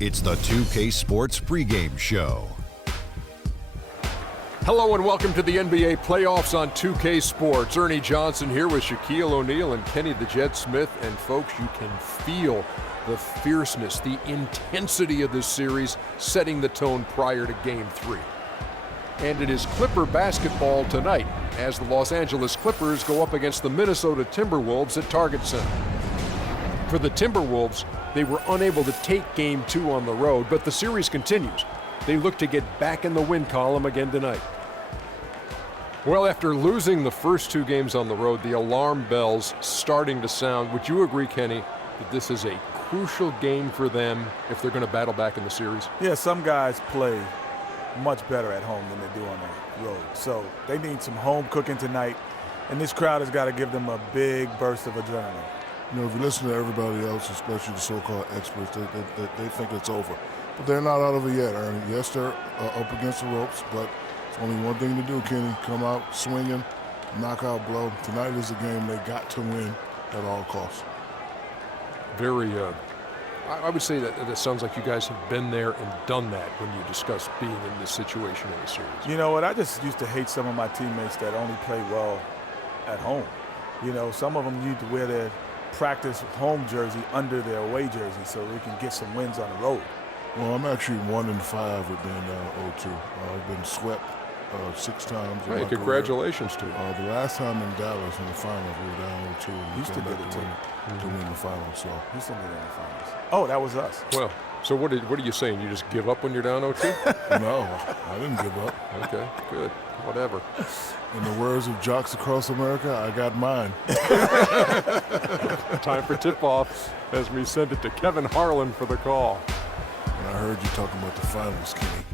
It's the 2K Sports pregame show. Hello and welcome to the NBA playoffs on 2K Sports. Ernie Johnson here with Shaquille O'Neal and Kenny the Jet Smith. And folks, you can feel the fierceness, the intensity of this series setting the tone prior to Game 3. And it is Clipper basketball tonight as the Los Angeles Clippers go up against the Minnesota Timberwolves at Target Center. For the Timberwolves, they were unable to take Game 2 on the road, but the series continues. They look to get back in the win column again tonight. Well, after losing the first two games on the road, the alarm bells starting to sound. Would you agree, Kenny, that this is a crucial game for them if they're going to battle back in the series? Yeah, some guys play much better at home than they do on the road. So they need some home cooking tonight, and this crowd has got to give them a big burst of adrenaline. You know, if you listen to everybody else, especially the so-called experts, they think it's over. But they're not out of it yet, Ernie. Yes, they're up against the ropes, but it's only one thing to do, Kenny. Come out swinging, knockout blow. Tonight is a game they got to win at all costs. Very, I would say that it sounds like you guys have been there and done that when you discuss being in this situation in the series. You know what? I just used to hate some of my teammates that only play well at home. You know, some of them need to wear their practice home jersey under their away jersey so they can get some wins on the road. Well, I'm actually 1-5 with being down 0-2. I've been swept 6 times. Hey, congratulations to you. The last time in Dallas in the finals, we were down 0-2. And Houston did it too. To win the finals. So Houston did it in the finals. Oh, that was us. Well, so what are you saying? You just give up when you're down 0-2? No, I didn't give up. Okay, good. Whatever. In the words of Jocks Across America, I got mine. Time for tip-off as we send it to Kevin Harlan for the call. And I heard you talking about the finals, Kenny.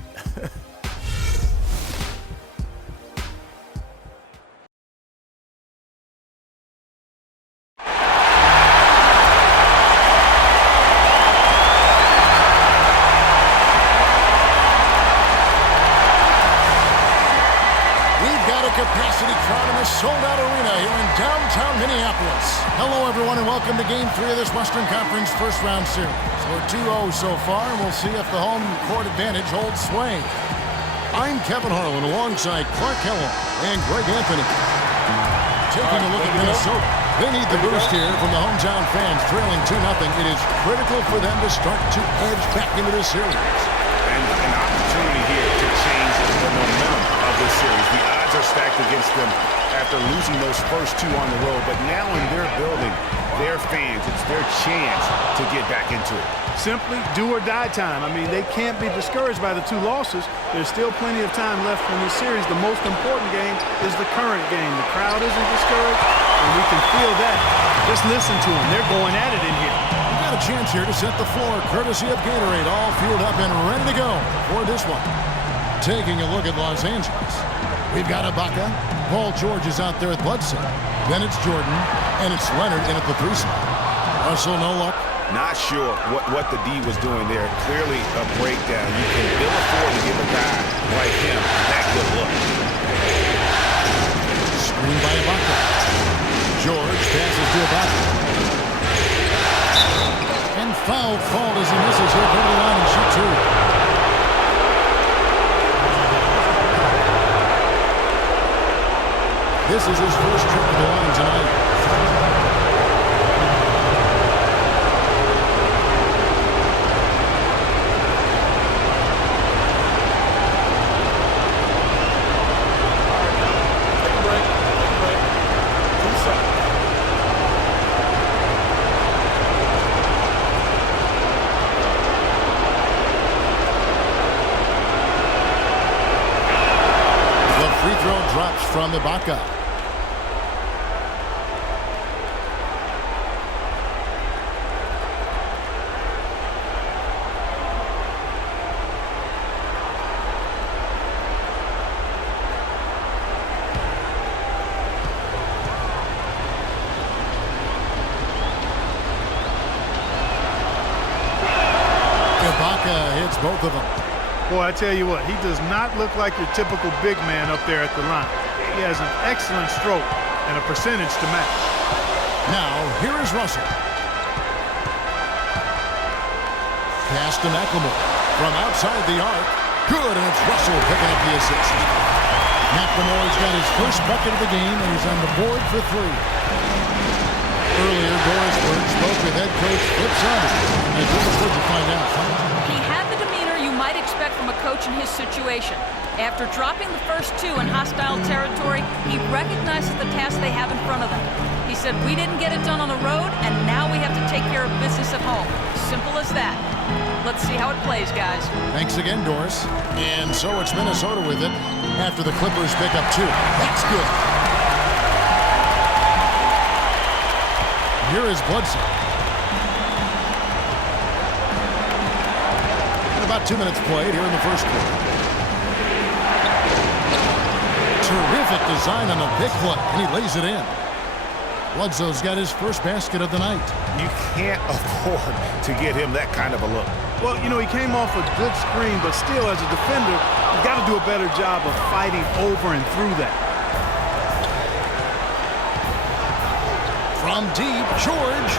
Capacity crowd in a sold-out arena here in downtown Minneapolis. Hello, everyone, and welcome to Game 3 of this Western Conference first-round series. We're 2-0 so far, and we'll see if the home court advantage holds sway. I'm Kevin Harlan alongside Clark Kellogg and Greg Anthony. Taking a look at Minnesota. They need the boost here from the hometown fans, trailing 2-0. It is critical for them to start to edge back into the series. And an opportunity here to change the momentum of this series. The odds are stacked against them after losing those first two on the road, but now in their building, their fans, it's their chance to get back into it. Simply do or die time. I mean, they can't be discouraged by the 2 losses. There's still plenty of time left in this series. The most important game is the current game. The crowd isn't discouraged, and we can feel that. Just listen to them. They're going at it in here. We got a chance here to set the floor, courtesy of Gatorade, all fueled up and ready to go for this one. Taking a look at Los Angeles. We've got Ibaka. Paul George is out there with Bledsoe. Then it's Jordan, and it's Leonard in at the 3 spot. Russell, no luck. Not sure what the D was doing there. Clearly a breakdown. You can ill afford to give a guy like him that good look. Screen by Ibaka. George passes to Ibaka. And foul called as he misses. He'll go to the line and shoot 2. This is his first trip to the line tonight. The free throw drops from Ibaka. Ibaka hits both of them. Boy, I tell you what, he does not look like your typical big man up there at the line. He has an excellent stroke and a percentage to match. Now, here is Russell. Pass to McLemore. From outside the arc. Good, and it's Russell picking up the assist. McLemore's got his first bucket of the game, and he's on the board for 3. Earlier, Dorisburg spoke with head coach Flip Saunders. And Doris, what'd you find out? He had the demeanor you might expect from a coach in his situation. After dropping the first 2 in hostile territory, he recognizes the task they have in front of them. He said, "We didn't get it done on the road, and now we have to take care of business at home." Simple as that. Let's see how it plays, guys. Thanks again, Doris. And so it's Minnesota with it after the Clippers pick up 2. That's good. Here is Bledsoe. And about 2 minutes played here in the first quarter. Terrific design on a big play, and he lays it in. Bledsoe's got his first basket of the night. You can't afford to get him that kind of a look. Well, you know, he came off a good screen, but still, as a defender, you've got to do a better job of fighting over and through that. From deep, George.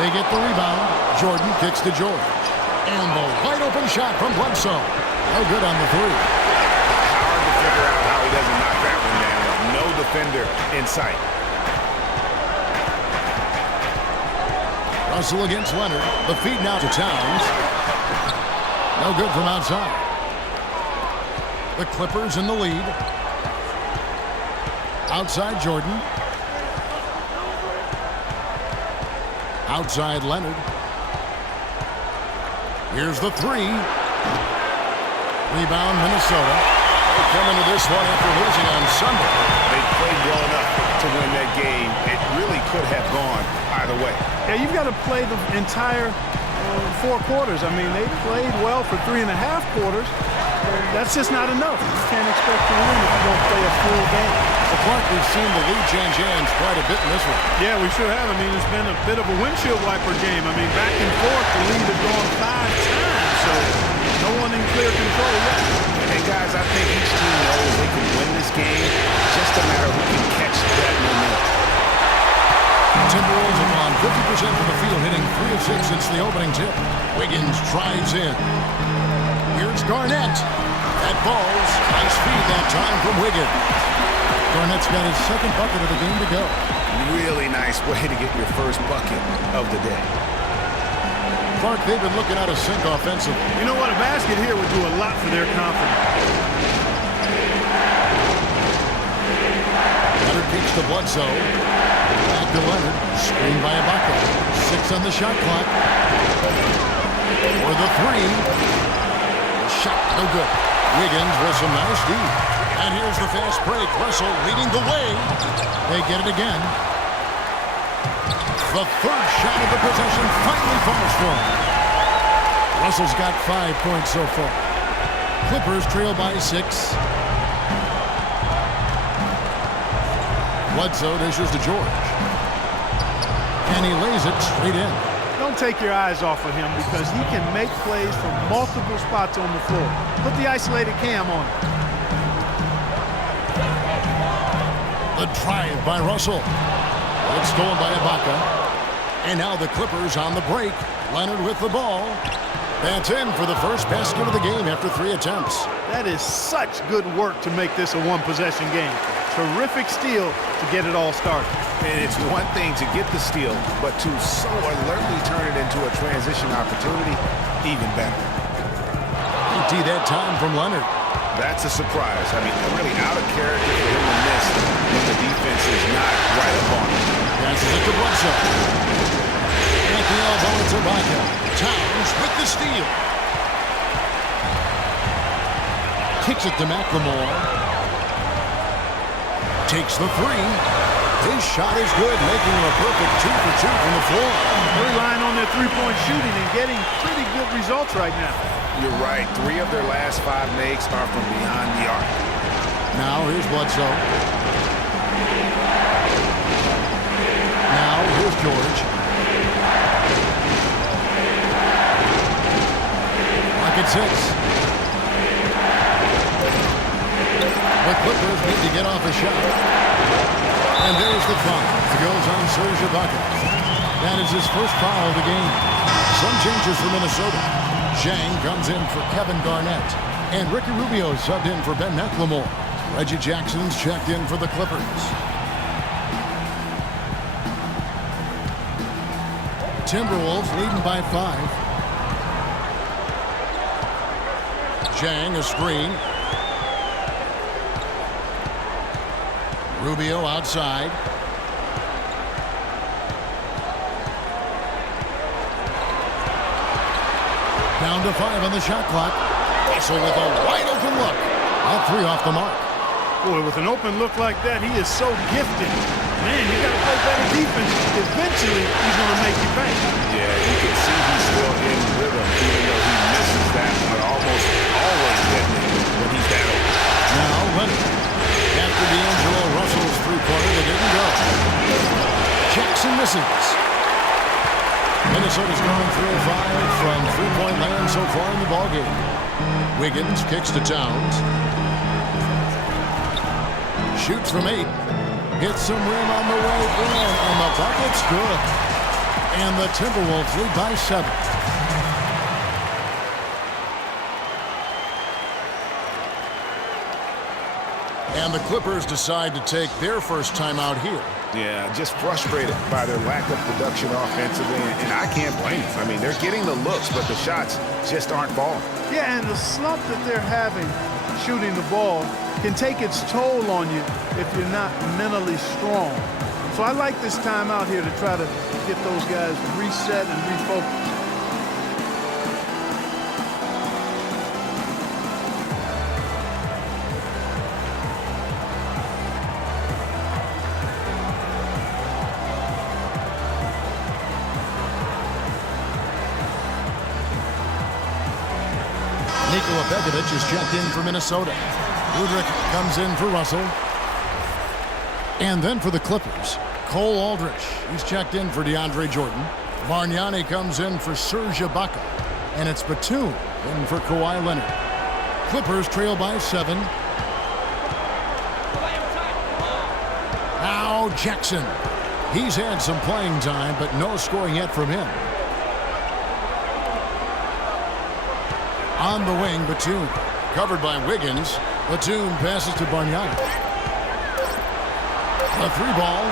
They get the rebound. Jordan kicks to George. And the wide open shot from Bledsoe. No good on the 3. Hard to figure out how he doesn't knock that one down. No defender in sight. Russell against Leonard. The feed now to Towns. No good from outside. The Clippers in the lead. Outside Jordan. Outside Leonard. Here's the 3. Rebound Minnesota. They come into this one after losing on Sunday. They played well enough to win that game. It really could have gone either way. Yeah, you've got to play the entire 4 quarters. I mean, they played well for 3.5 quarters. That's just not enough. You can't expect to win if you don't play a full game. So Clark, we've seen the lead change hands quite a bit in this one. Yeah, we sure have. I mean, it's been a bit of a windshield wiper game. I mean, back and forth, the lead has gone 5 times, so no one in clear control yet. And guys, I think each team knows they can win this game. Just a matter of who can catch that momentum. Timberwolves have gone 50% from the field, hitting 3 of 6 since the opening tip. Wiggins drives in. Here's Garnett. That falls. Nice feed that time from Wiggins. Garnett's got his second bucket of the game to go. Really nice way to get your first bucket of the day. Clark, they've been looking out of sync offensively. You know what? A basket here would do a lot for their confidence. Leonard kicks to Bledsoe. Back to Leonard. Screened by Ibaka. 6 on the shot clock. For the 3. The shot no good. Wiggins with some nice D. And here's the fast break. Russell leading the way. They get it again. The third shot of the possession finally falls for him. Russell's got 5 points so far. Clippers trail by 6. Bledsoe dishes to George. And he lays it straight in. Don't take your eyes off of him because he can make plays from multiple spots on the floor. Put the isolated cam on him. The drive by Russell. It's stolen by Ibaka. And now the Clippers on the break. Leonard with the ball. That's in for the first basket of the game after 3 attempts. That is such good work to make this a one-possession game. Terrific steal to get it all started. And it's one thing to get the steal, but to so alertly turn it into a transition opportunity, even better. Empty that time from Leonard. That's a surprise. I mean, really out of character for him to miss when the defense is not right up on him. Passes it to Bledsoe. At the elbow, it's Ibaka. Towns with the steal. Kicks it to McLemore. Takes the 3. His shot is good, making him a perfect 2 for 2 from the floor. They're relying on their three-point shooting and getting pretty good results right now. You're right. 3 of their last 5 makes are from behind the arc. Now here's Bledsoe. Now here's George. Pocket 6. The Clippers need to get off a shot. And there's the foul. It goes on Serge Ibaka. That is his first foul of the game. Some changes for Minnesota. Zhang comes in for Kevin Garnett. And Ricky Rubio subbed in for Ben McLemore. Reggie Jackson's checked in for the Clippers. Timberwolves leading by 5. Zhang a screen. Rubio outside. Down to 5 on the shot clock. Russell with a wide open look. All 3 off the mark. Boy, with an open look like that, he is so gifted. Man, you got to play better defense. Eventually, he's going to make you pay. Yeah, you can see he's still in rhythm, even though he misses that one almost always getting it when he's that open. Now Leonard. After D'Angelo Russell's three-pointer, they didn't go. Jackson misses. Minnesota's gone 3 of 5 from three-point land so far in the ballgame. Wiggins kicks to Towns. Shoots from 8. Hits some rim on the way in, and the bucket's good. And the Timberwolves lead by 7. And the Clippers decide to take their first time out here. Yeah, just frustrated by their lack of production offensively, and I can't blame them. I mean, they're getting the looks, but the shots just aren't falling. Yeah, and the slump that they're having shooting the ball can take its toll on you if you're not mentally strong. So I like this time out here to try to get those guys reset and refocused. Nikola Begovic is checked in for Minnesota. Udrih comes in for Russell. And then for the Clippers, Cole Aldrich. He's checked in for DeAndre Jordan. Bargnani comes in for Serge Ibaka. And it's Batum in for Kawhi Leonard. Clippers trail by 7. Now Jackson. He's had some playing time, but no scoring yet from him. On the wing, Batum. Covered by Wiggins. Batum passes to Bargnani. A 3-ball.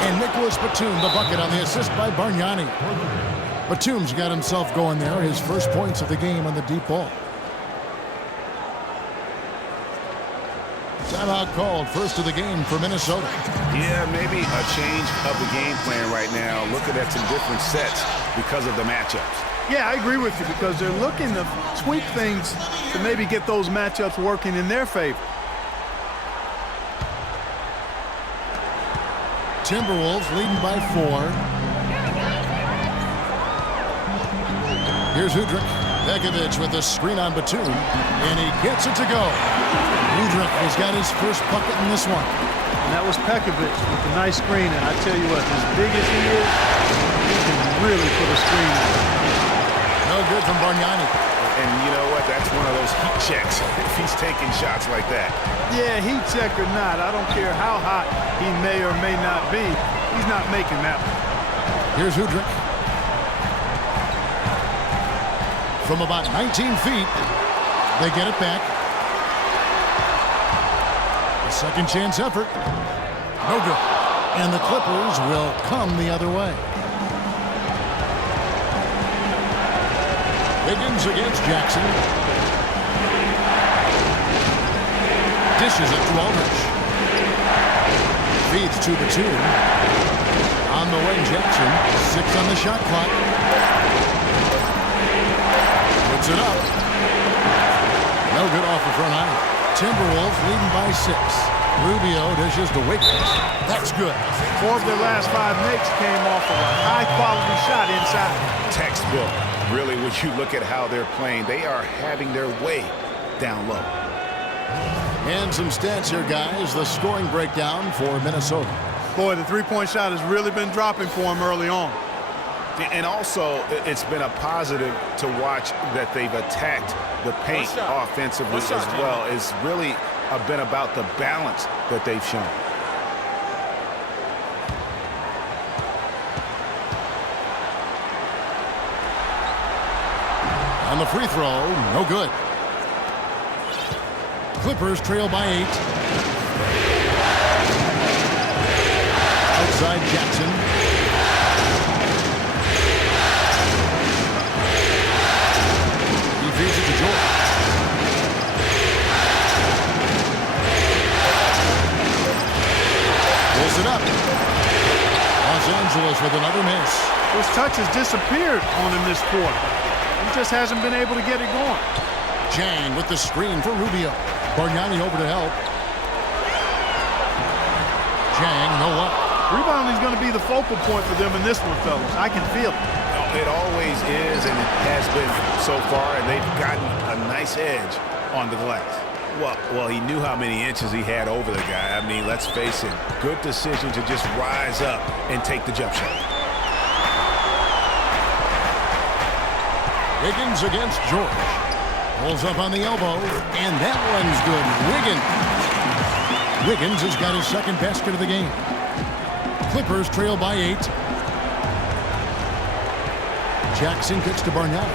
And Nicholas Batum, the bucket on the assist by Bargnani. Batum's got himself going there. His first points of the game on the deep ball. Timeout called. First of the game for Minnesota. Yeah, maybe a change of the game plan right now. Looking at some different sets because of the matchups. Yeah, I agree with you because they're looking to tweak things to maybe get those matchups working in their favor. Timberwolves leading by 4. Here's Udrih. Begovic with a screen on Batum, and he gets it to go. Udrih has got his first bucket in this one. And that was Pekovic with a nice screen, and I tell you what, as big as he is, he can really put a screen on. No good from Bargnani. And you know what? That's one of those heat checks if he's taking shots like that. Yeah, heat check or not, I don't care how hot he may or may not be. He's not making that one. Here's Udrih. From about 19 feet, they get it back. A second chance effort. No good. And the Clippers will come the other way. Wiggins against Jackson. Dishes it to Aldrich. Feeds to Batum. On the wing, Jackson. 6 on the shot clock. Puts it up. No good off the front eye. Timberwolves leading by 6. Rubio dishes to Wiggins. That's good. 4 of their last 5 makes came off of a high-quality shot inside. Textbook. Really, when you look at how they're playing, they are having their way down low. And some stats here, guys. The scoring breakdown for Minnesota. Boy, the three-point shot has really been dropping for them early on. And also, it's been a positive to watch that they've attacked the paint offensively as well. It's really been about the balance that they've shown. And the free throw, no good. Clippers trail by 8. Outside Jackson. He feeds it to George. Pulls it up. Los Angeles with another miss. Those touches disappeared on him this quarter. He just hasn't been able to get it going. Jang with the screen for Rubio. Bargnani over to help. Jang, no up. Rebounding is going to be the focal point for them in this one, fellas. I can feel it. It always is, and it has been so far, and they've gotten a nice edge on the glass. Well, he knew how many inches he had over the guy. I mean, let's face it, good decision to just rise up and take the jump shot. Wiggins against George. Pulls up on the elbow, and that one's good. Wiggins has got his second basket of the game. Clippers trail by 8. Jackson kicks to Bargnani.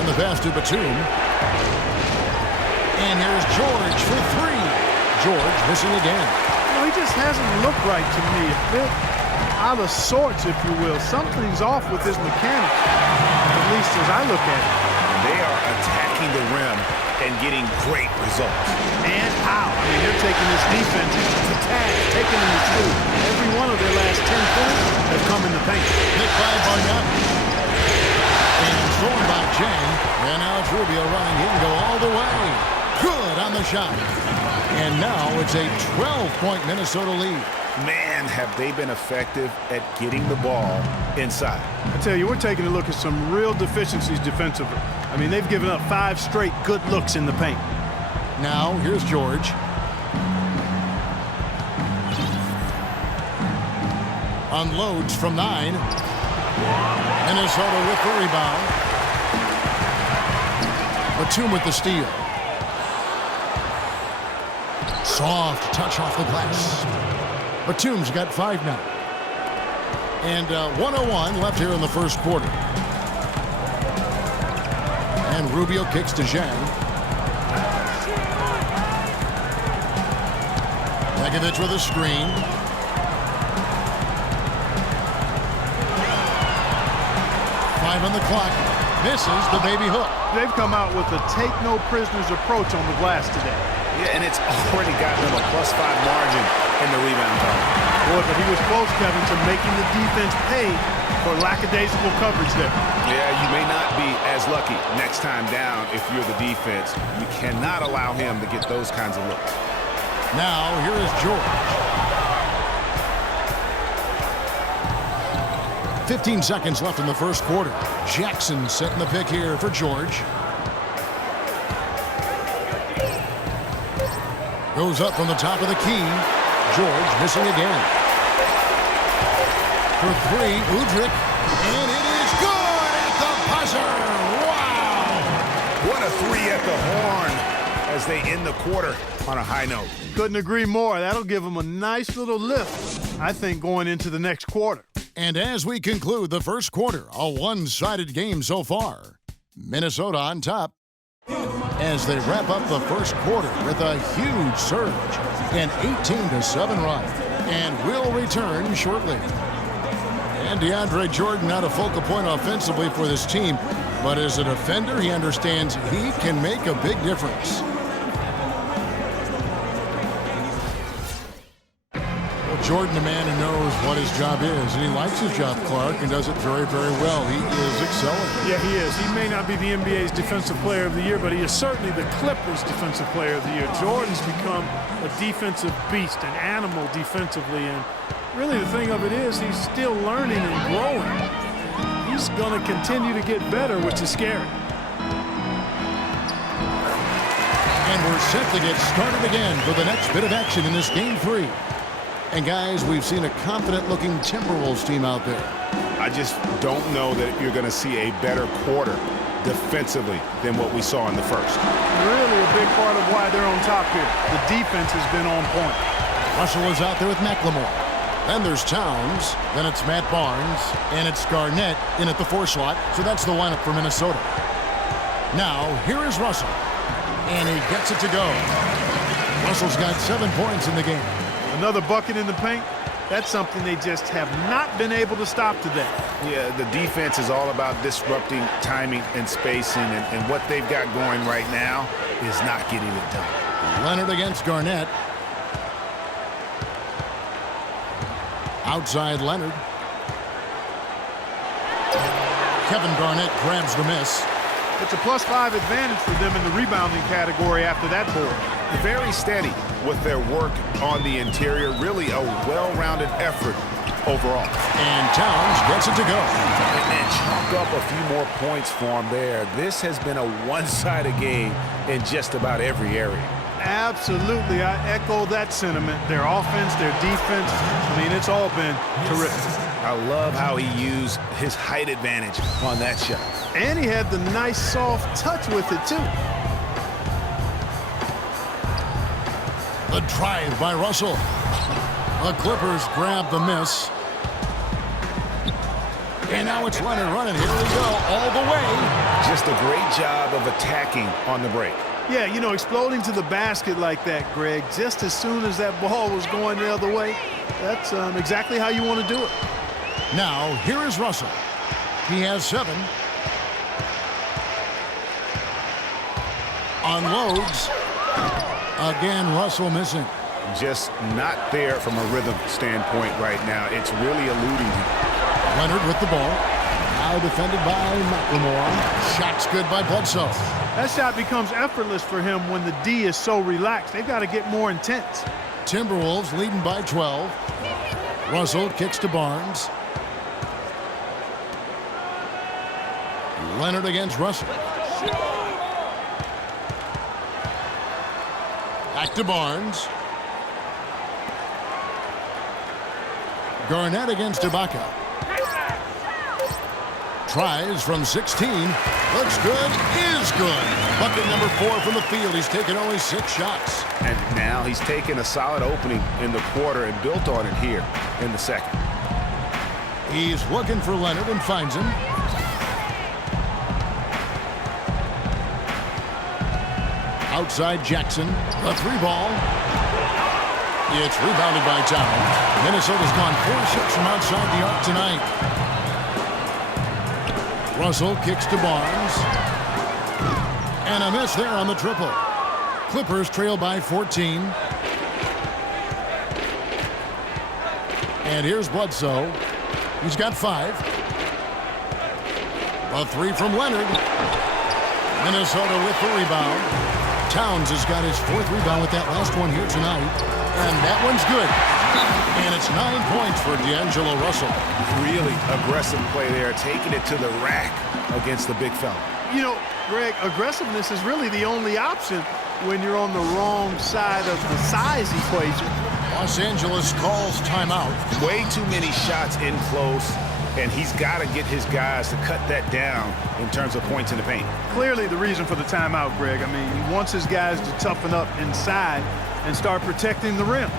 And the pass to Batum. And here's George for 3. George missing again. Well, he just hasn't looked right to me. A bit out of sorts, if you will. Something's off with his mechanics, at least as I look at it. They are attacking the rim and getting great results. And how? I mean, they're taking this defense to task, taking them to two. Every one of their last 10 points have come in the paint. Nick by Bargnani. And thrown by Jang. And now it's Rubio running. He can go all the way. Good on the shot. And now it's a 12-point Minnesota lead. Man, have they been effective at getting the ball inside. I tell you, we're taking a look at some real deficiencies defensively. I mean, they've given up 5 straight good looks in the paint. Now, here's George. Unloads from 9. Minnesota with the rebound. Batum with the steal. Soft touch off the glass. Batum's got 5 now. And 1:01 left here in the first quarter. And Rubio kicks to Zhang. Begovic with a screen. Five on the clock. Misses the baby hook. They've come out with a take-no-prisoners approach on the glass today. Yeah, and it's already gotten them a +5 margin in the rebound column. Boy, but he was close, Kevin, to making the defense pay for lackadaisical coverage there. Yeah, you may not be as lucky next time down if you're the defense. You cannot allow him to get those kinds of looks. Now, here is George. 15 seconds left in the first quarter. Jackson setting the pick here for George. Goes up from the top of the key. George missing again. For 3, Udrih. And it is good at the buzzer. Wow! What a 3 at the horn as they end the quarter on a high note. Couldn't agree more. That'll give them a nice little lift, I think, going into the next quarter. And as we conclude the first quarter, a one-sided game so far. Minnesota on top as they wrap up the first quarter with a huge surge, an 18-7 run. And will return shortly. And DeAndre Jordan not a focal point offensively for this team, but as a defender, he understands he can make a big difference. Jordan, a man who knows what his job is, and he likes his job, Clark, and does it very, very well. He is excelling. Yeah, he is. He may not be the NBA's Defensive Player of the Year, but he is certainly the Clippers' Defensive Player of the Year. Jordan's become a defensive beast, an animal defensively, and really the thing of it is he's still learning and growing. He's going to continue to get better, which is scary. And we're set to get started again for the next bit of action in this Game 3. And guys, we've seen a confident-looking Timberwolves team out there. I just don't know that you're going to see a better quarter defensively than what we saw in the first. Really a big part of why they're on top here. The defense has been on point. Russell is out there with McLemore. Then there's Towns. Then it's Matt Barnes. And it's Garnett in at the 4 slot. So that's the lineup for Minnesota. Now, here is Russell. And he gets it to go. Russell's got 7 points in the game. Another bucket in the paint. That's something they just have not been able to stop today. Yeah, the defense is all about disrupting timing and spacing, and what they've got going right now is not getting it done. Leonard against Garnett. Outside Leonard. Kevin Garnett grabs the miss. It's a +5 advantage for them in the rebounding category after that board. Very steady with their work on the interior. Really a well-rounded effort overall. And Towns gets it to go. And then chalk up a few more points for him there. This has been a one-sided game in just about every area. Absolutely. I echo that sentiment. Their offense, their defense, I mean, it's all been terrific. I love how he used his height advantage on that shot. And he had the nice soft touch with it, too. The drive by Russell. The Clippers grab the miss. And now it's Leonard running. Here we go, all the way. Just a great job of attacking on the break. Yeah, you know, exploding to the basket like that, Greg, just as soon as that ball was going the other way, that's exactly how you want to do it. Now, here is Russell. He has 7. Unloads. Again, Russell missing. Just not there from a rhythm standpoint right now. It's really eluding him. Leonard with the ball. Now defended by McLemore. Shot's good by Bledsoe. That shot becomes effortless for him when the D is so relaxed. They've got to get more intense. Timberwolves leading by 12. Russell kicks to Barnes. Leonard against Russell. Back to Barnes. Garnett against Ibaka. Tries from 16. Looks good. Is good. Bucket number 4 from the field. He's taken only 6 shots. And now he's taken a solid opening in the quarter and built on it here in the second. He's looking for Leonard and finds him. Outside Jackson. The 3-ball. It's rebounded by Towns. Minnesota's gone 4-6 from outside the arc tonight. Russell kicks to Barnes. And a miss there on the triple. Clippers trail by 14. And here's Bledsoe. He's got 5. A 3 from Leonard. Minnesota with the rebound. Towns has got his 4th rebound with that last one here tonight. And that one's good. And it's 9 points for D'Angelo Russell. Really aggressive play there, taking it to the rack against the big fella. You know, Greg, aggressiveness is really the only option when you're on the wrong side of the size equation. Los Angeles calls timeout. Way too many shots in close, and he's got to get his guys to cut that down in terms of points in the paint. Clearly the reason for the timeout, Greg. I mean, he wants his guys to toughen up inside and start protecting the rim.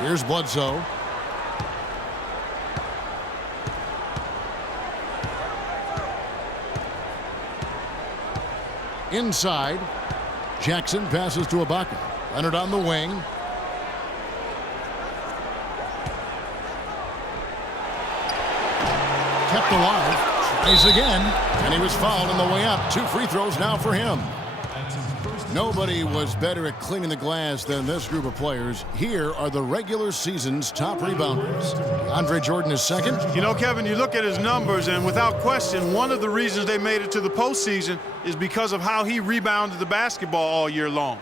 Here's Bledsoe. Inside. Jackson passes to Ibaka. Leonard on the wing. Kept alive. Tries again. And he was fouled on the way up. 2 free throws now for him. Nobody was better at cleaning the glass than this group of players. Here are the regular season's top rebounders. Andre Jordan is 2nd. You know, Kevin, you look at his numbers, and without question, one of the reasons they made it to the postseason is because of how he rebounded the basketball all year long.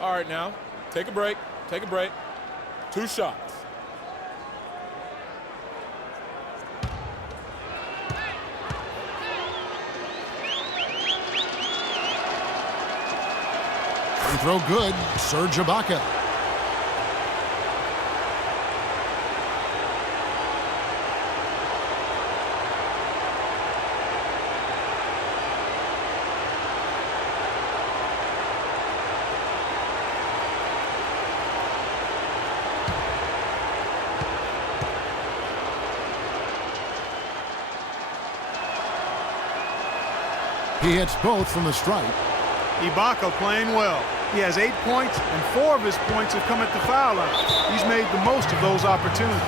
All right, now, take a break. Take a break. 2 shots. Free throw good. Serge Ibaka. He hits both from the stripe. Ibaka playing well. He has 8 points, and 4 of his points have come at the foul line. He's made the most of those opportunities.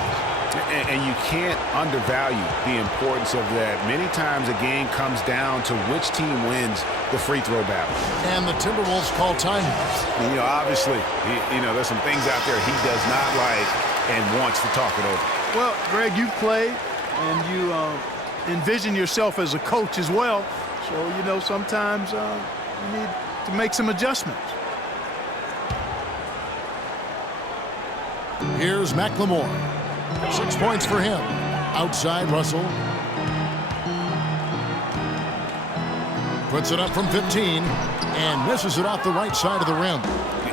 And you can't undervalue the importance of that. Many times a game comes down to which team wins the free throw battle. And the Timberwolves call timeouts. Obviously, there's some things out there he does not like and wants to talk it over. Well, Greg, you've played, and you envision yourself as a coach as well. So, sometimes you need to make some adjustments. Here's McLemore. 6 points for him. Outside, Russell. Puts it up from 15 and misses it off the right side of the rim.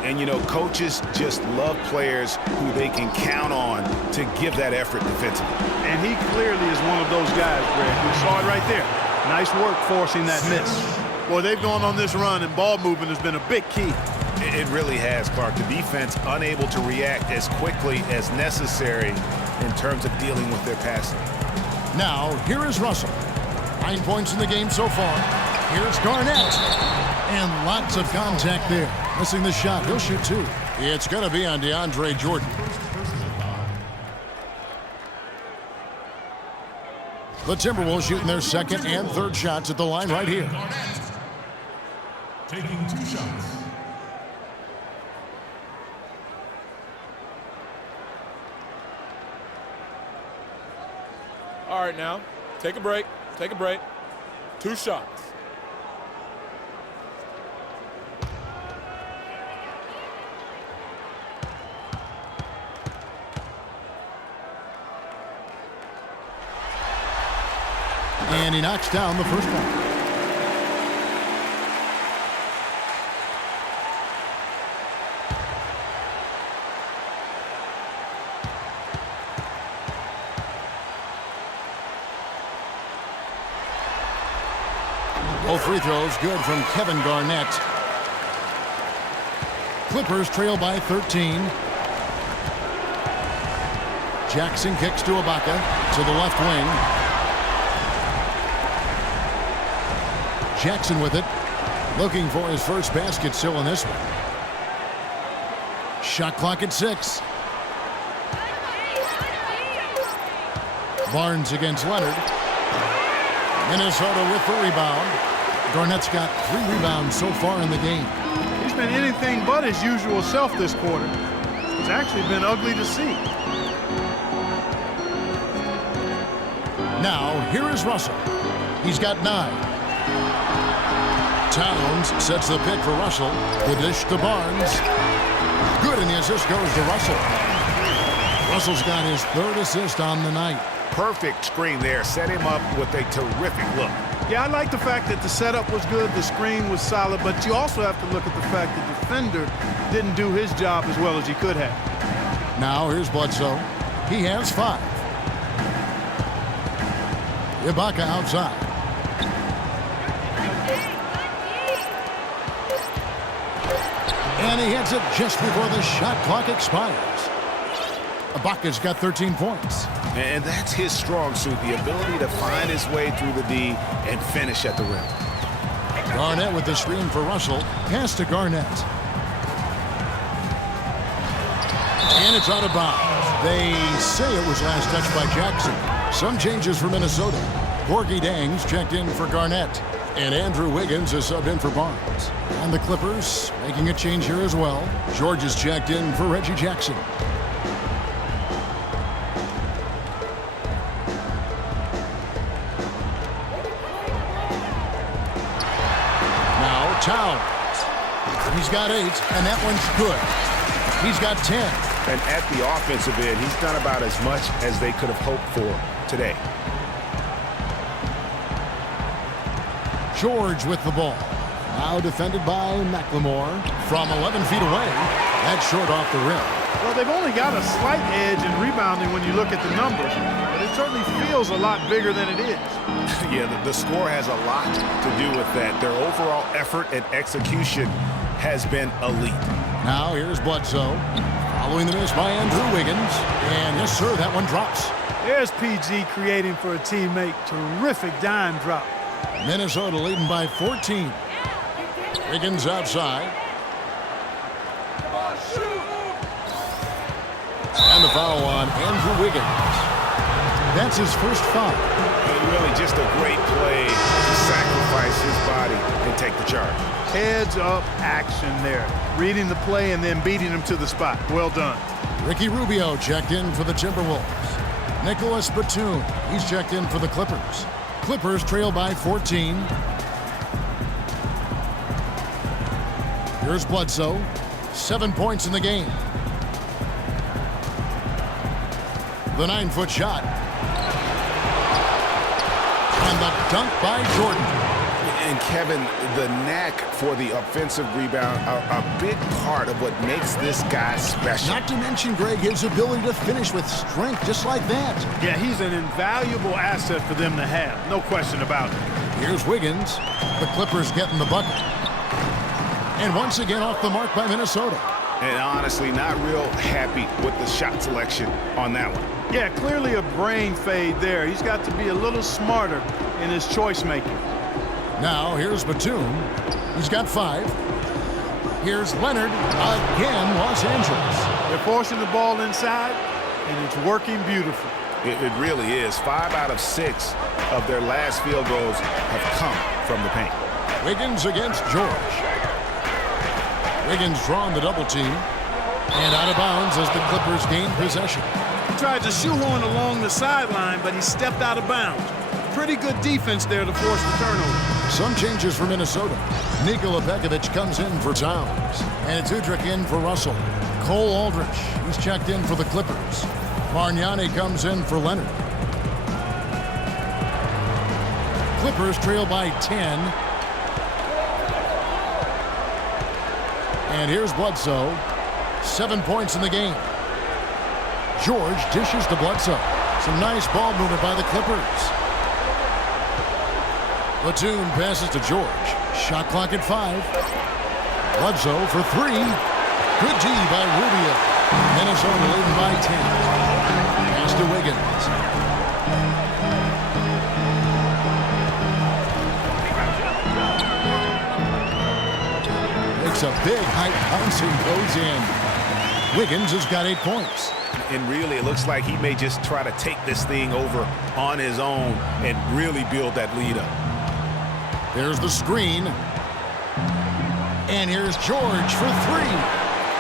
And, coaches just love players who they can count on to give that effort defensively. And he clearly is one of those guys, Greg. We saw it right there. Nice work forcing that miss. Boy, they've gone on this run, and ball movement has been a big key. It really has, Clark. The defense unable to react as quickly as necessary in terms of dealing with their passing. Now, here is Russell. 9 points in the game so far. Here's Garnett. And lots of contact there. Missing the shot. He'll shoot 2. It's going to be on DeAndre Jordan. The Timberwolves shooting their second and third shots at the line right here. Taking 2 shots. All right, now, take a break. Take a break. 2 shots. And he knocks down the first one. Both free throws good from Kevin Garnett. Clippers trail by 13. Jackson kicks to Ibaka to the left wing. Jackson with it, looking for his first basket still in this one. Shot clock at 6. Barnes against Leonard. Minnesota with the rebound. Garnett's got 3 rebounds so far in the game. He's been anything but his usual self this quarter. It's actually been ugly to see. Now, here is Russell. He's got 9. Towns sets the pick for Russell. The dish to Barnes. Good, and the assist goes to Russell. Russell's got his 3rd assist on the night. Perfect screen there. Set him up with a terrific look. Yeah, I like the fact that the setup was good, the screen was solid, but you also have to look at the fact the defender didn't do his job as well as he could have. Now here's Bledsoe. He has 5. Ibaka outside. And he hits it just before the shot clock expires. Ibaka's got 13 points. And that's his strong suit, the ability to find his way through the D and finish at the rim. Garnett with the screen for Russell. Pass to Garnett. And it's out of bounds. They say it was last touched by Jackson. Some changes for Minnesota. Gorgie Dangs checked in for Garnett. And Andrew Wiggins is subbed in for Barnes. And the Clippers making a change here as well. George is checked in for Reggie Jackson. Now Towns. He's got 8, and that one's good. He's got 10. And at the offensive end, he's done about as much as they could have hoped for today. George with the ball. Now defended by McLemore from 11 feet away. That's short off the rim. Well, they've only got a slight edge in rebounding when you look at the numbers, but it certainly feels a lot bigger than it is. Yeah, the score has a lot to do with that. Their overall effort and execution has been elite. Now here's Bledsoe. Following the miss by Andrew Wiggins. And yes, sir, that one drops. There's PG creating for a teammate. Terrific dime drop. Minnesota leading by 14. Wiggins outside. And the foul on Andrew Wiggins. That's his first foul. And really just a great play to sacrifice his body and take the charge. Heads-up action there. Reading the play and then beating him to the spot. Well done. Ricky Rubio checked in for the Timberwolves. Nicholas Batum, he's checked in for the Clippers. Clippers trail by 14. Here's Bledsoe. 7 points in the game. The 9-foot shot. And the dunk by Jordan. And Kevin, the knack for the offensive rebound, a big part of what makes this guy special. Not to mention, Greg, his ability to finish with strength just like that. Yeah, he's an invaluable asset for them to have. No question about it. Here's Wiggins. The Clippers getting the bucket. And once again off the mark by Minnesota. And honestly, not real happy with the shot selection on that one. Yeah, clearly a brain fade there. He's got to be a little smarter in his choice making. Now here's Batum. He's got 5. Here's Leonard. Again, Los Angeles. They're forcing the ball inside, and it's working beautifully. It really is. 5 out of 6 of their last field goals have come from the paint. Wiggins against George. Wiggins drawn the double team. And out of bounds as the Clippers gain possession. He tried to shoehorn along the sideline, but he stepped out of bounds. Pretty good defense there to force the turnover. Some changes for Minnesota. Nikola Pekovic comes in for Towns. And it's Udrich in for Russell. Cole Aldrich, he's checked in for the Clippers. Bargnani comes in for Leonard. Clippers trail by 10. And here's Bledsoe. 7 points in the game. George dishes to Bledsoe. Some nice ball movement by the Clippers. Batum passes to George. Shot clock at 5. Bledsoe for 3. Good D by Rubio. Minnesota leading by 10. Pass to Wiggins. Makes a big height bounce and goes in. Wiggins has got 8 points. And really, it looks like he may just try to take this thing over on his own and really build that lead up. There's the screen. And here's George for 3.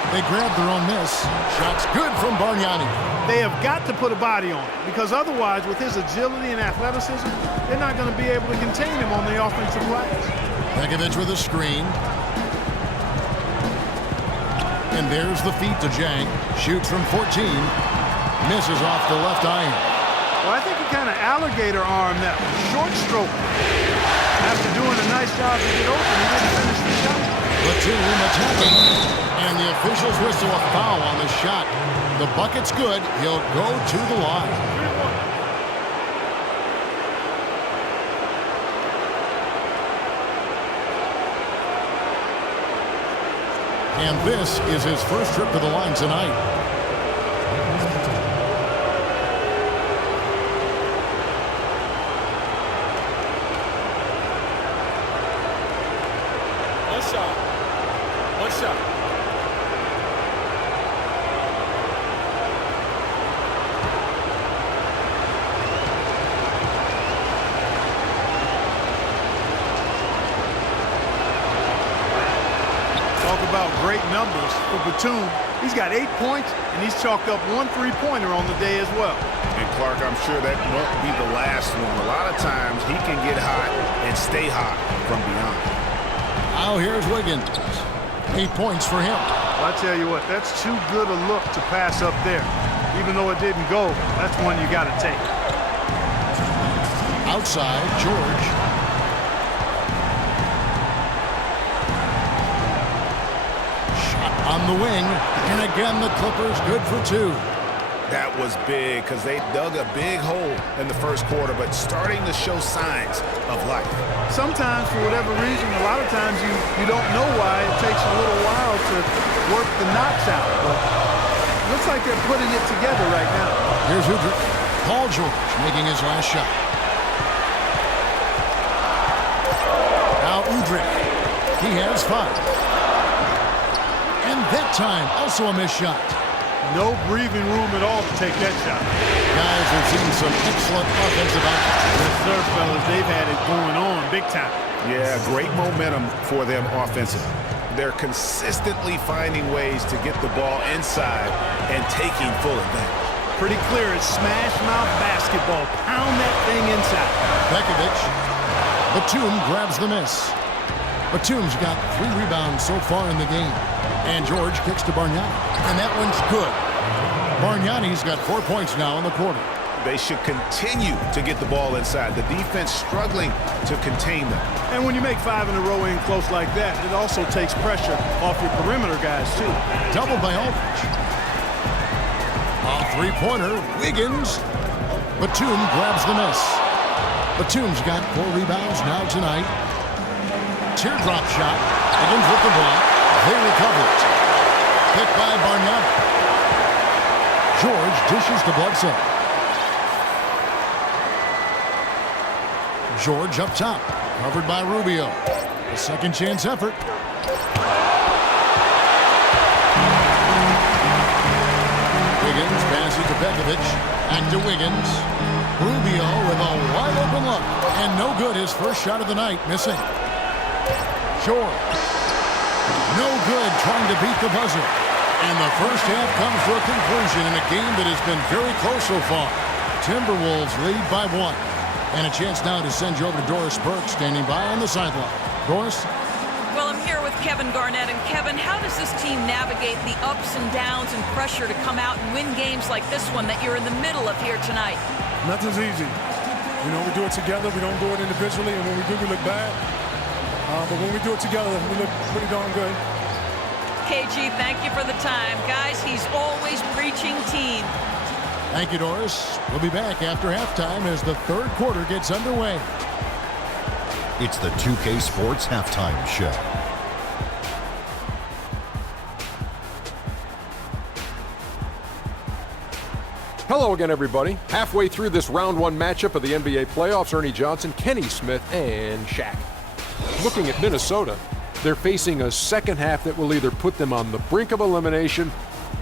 They grab their own miss. Shot's good from Bargnani. They have got to put a body on it, because otherwise, with his agility and athleticism, they're not going to be able to contain him on the offensive glass. Pekovic with a screen. And there's the feed to Jang. Shoots from 14. Misses off the left iron. Well, I think he kind of alligator armed that one. Short stroke. After doing a nice job to get open, he didn't finish the shot. Batum attacking. And the officials whistle a foul on the shot. The bucket's good. He'll go to the line. And this is his first trip to the line tonight. One shot. Talk about great numbers for Batum. He's got 8 points, and he's chalked up 1 3-pointer on the day as well. And Clark, I'm sure that won't be the last one. A lot of times he can get hot and stay hot from beyond. Now here's Wiggins. 8 points for him. Well, I tell you what, that's too good a look to pass up there. Even though it didn't go, that's one you got to take. Outside, George. On the wing, and again the Clippers good for 2. That was big because they dug a big hole in the first quarter, but starting to show signs of life. Sometimes, for whatever reason, a lot of times you don't know why it takes a little while to work the knocks out. But it looks like they're putting it together right now. Here's Udrich. Paul George making his last shot. He has 5. And that time, also a missed shot. No breathing room at all to take that shot. Guys, we've seen some excellent offensive action. Yes, sir, fellas. They've had it going on big time. Yeah, great momentum for them offensively. They're consistently finding ways to get the ball inside and taking full advantage. Pretty clear. It's smash mouth basketball. Pound that thing inside. Bekovic. Batum grabs the miss. Batum's got 3 rebounds so far in the game. And George kicks to Bargnani. And that one's good. Bargnani's got 4 points now in the quarter. They should continue to get the ball inside. The defense struggling to contain them. And when you make 5 in a row in close like that, it also takes pressure off your perimeter guys, too. Doubled by Aldridge. A three-pointer, Wiggins. Batum grabs the miss. Batum's got 4 rebounds now tonight. Teardrop shot. Wiggins with the block. They recover it. Picked by Bargnani. George dishes to Bledsoe. George up top, covered by Rubio. A second chance effort. Wiggins passes to Bekovic. Back to Wiggins. Rubio with a wide open look. And no good, his first shot of the night, missing. George. No good, trying to beat the buzzer. And the first half comes to a conclusion in a game that has been very close so far. Timberwolves lead by 1. And a chance now to send you over to Doris Burke, standing by on the sideline. Doris? Well, I'm here with Kevin Garnett. And Kevin, how does this team navigate the ups and downs and pressure to come out and win games like this one that you're in the middle of here tonight? Nothing's easy. You know, we do it together. We don't do it individually. And when we do, we look bad. But when we do it together, we look pretty darn good. KG, thank you for the time. Guys, he's always preaching team. Thank you, Doris. We'll be back after halftime as the third quarter gets underway. It's the 2K Sports Halftime Show. Hello again, everybody. Halfway through this round 1 matchup of the NBA playoffs, Ernie Johnson, Kenny Smith, and Shaq. Looking at Minnesota, they're facing a second half that will either put them on the brink of elimination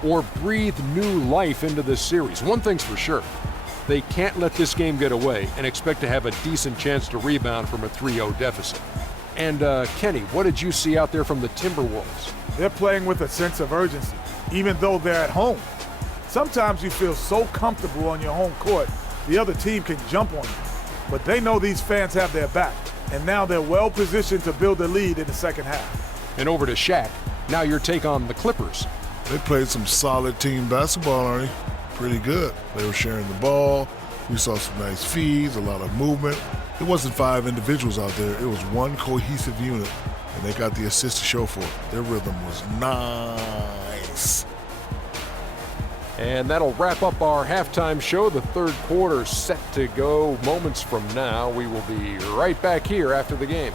or breathe new life into this series. One thing's for sure, they can't let this game get away and expect to have a decent chance to rebound from a 3-0 deficit. And Kenny, what did you see out there from the Timberwolves? They're playing with a sense of urgency, even though they're at home. Sometimes you feel so comfortable on your home court, the other team can jump on you. But they know these fans have their back, and now they're well positioned to build a lead in the second half. And over to Shaq, now your take on the Clippers. They played some solid team basketball, Arnie. Pretty good. They were sharing the ball. We saw some nice feeds, a lot of movement. It wasn't 5 individuals out there. It was one cohesive unit, and they got the assist to show for it. Their rhythm was nice. And that'll wrap up our halftime show. The third quarter set to go moments from now. We will be right back here after the game.